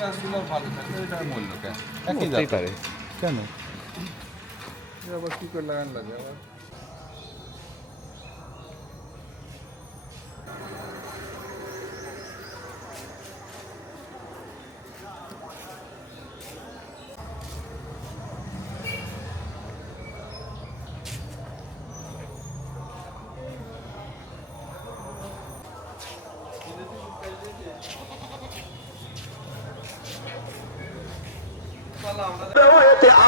গাছগুলো ভালো থাকে ওইটার মূল্য কেন হতেই পারে, কেন? আবার কী করে লাগান লাগে আবার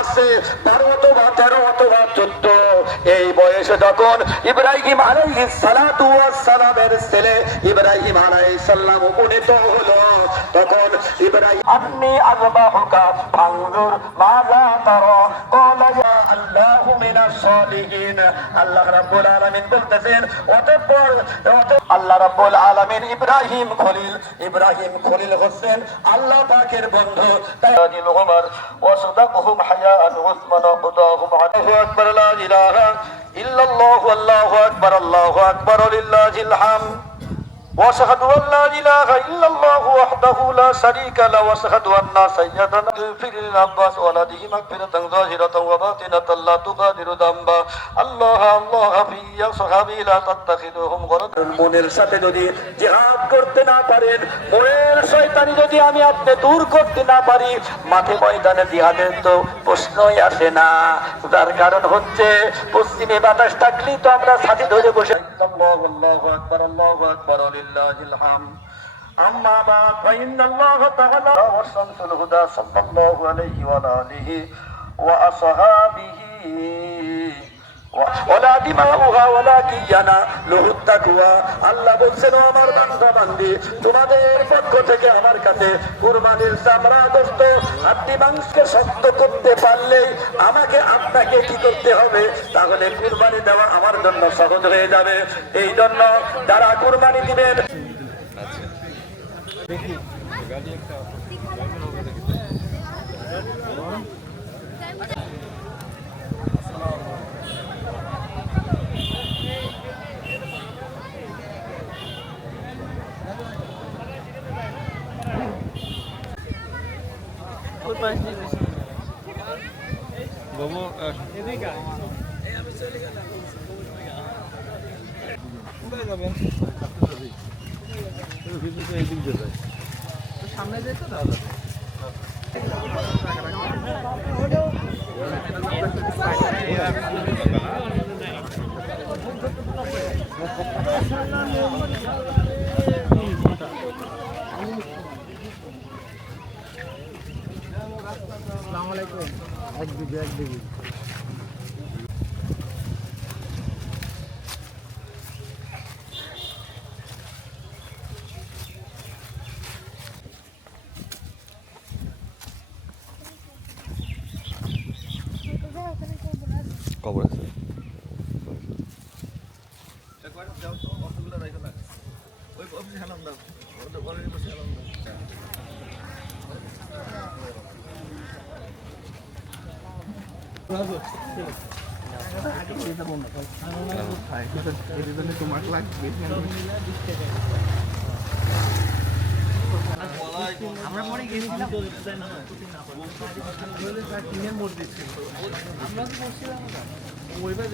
আসছে 12 অথবা 13 অথবা 14 এই বয়সে যখন ইব্রাহিম আলাইহিস সালাতু ওয়াস সালামের ছেলে ইব্রাহিম আলাইহিস সালাম উপনীত হলো, তখন ইব্রাহিম আন্নী আযবাহুকা ফানজুর মাযা তারা ক্বালা ইয়া আল্লাহু মিনাস সালিহিন। আল্লাহ রাব্বুল আলামিন বলতেছেন, অতঃপর আল্লাহ রাব্বুল আলামিন ইব্রাহিম খলিল হোসেন আল্লাহ পাকের বন্ধু। তাই উমর وصدقهم حياء عثمان قضاهم عليه أكبر لا إله إلا الله والله أكبر لله الحمد واشهد ان لا اله الا الله وحده لا شريك له واشهد ان سيدنا الفر العباس ولده مغفرة ظاهرة وباطنة لا تغادر ذنبا الله في صحابي لا تتخذهم غرضا। মনের সাথে যদি জিহাদ করতে না পারেন, মনের শয়তানি যদি আমি আপনি দূর করতে না পারি, মাঠে ময়দানে জিহাদের তো প্রশ্নই আসে না। তার কারণ হচ্ছে পশ্চিমে বাতাস থাকলেই তো আমরা ছাতি ধরে বসে আল্লাহু আকবার لله الحمد أما بعد فإن الله تعالى والشمس الهدى صلى الله عليه وعلى آله وأصحابه ولا دماؤها ولكن يناله التقوى। আল্লাহ বলছেন, ও আমার বান্দা বান্দি, তোমাদের পক্ষ থেকে আমার কাছে কুরবানির চামড়া গোশত হাড্ডি মাংসকে শক্ত করতে পারলেই আমাকে আপনাকে কি করতে হবে, তাহলে কুরবানি দেওয়া আমার জন্য সহজ হয়ে যাবে। এই জন্য যারা কুরবানি দিবেন সামনে যেতে দাদা আসসালামু আলাইকুম। এক দিবি কবর আছে। তোমার লাগবে আমরা পরে গেছিলাম টিনের মধ্যে ছিল, আমরা তো বসছিলাম ওইবার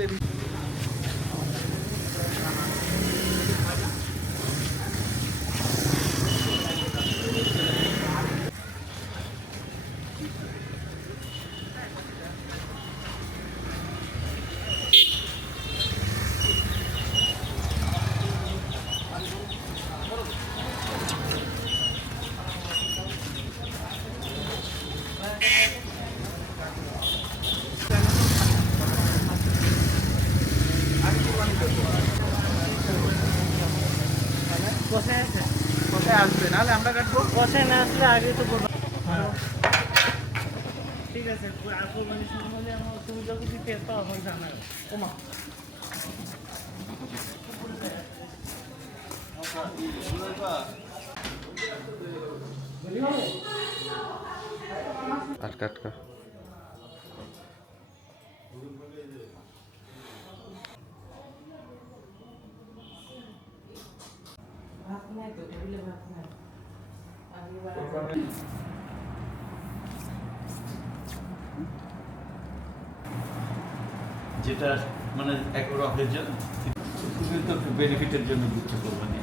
কোথায় আসবে, নাহলে আমরা কাটবো। কোথায় না আসলে আগে তো ঠিক আছে, আর কোরবানি শুরু হলে আমার তুমি যখন দিতে তখন জানাও। ওমা আটকা আটকা ভাত নাই তো, টেবিলে ভাত নাই। যেটা মানে এক রকের জন্য বেনিফিটের জন্য দিচ্ছে কোরবানি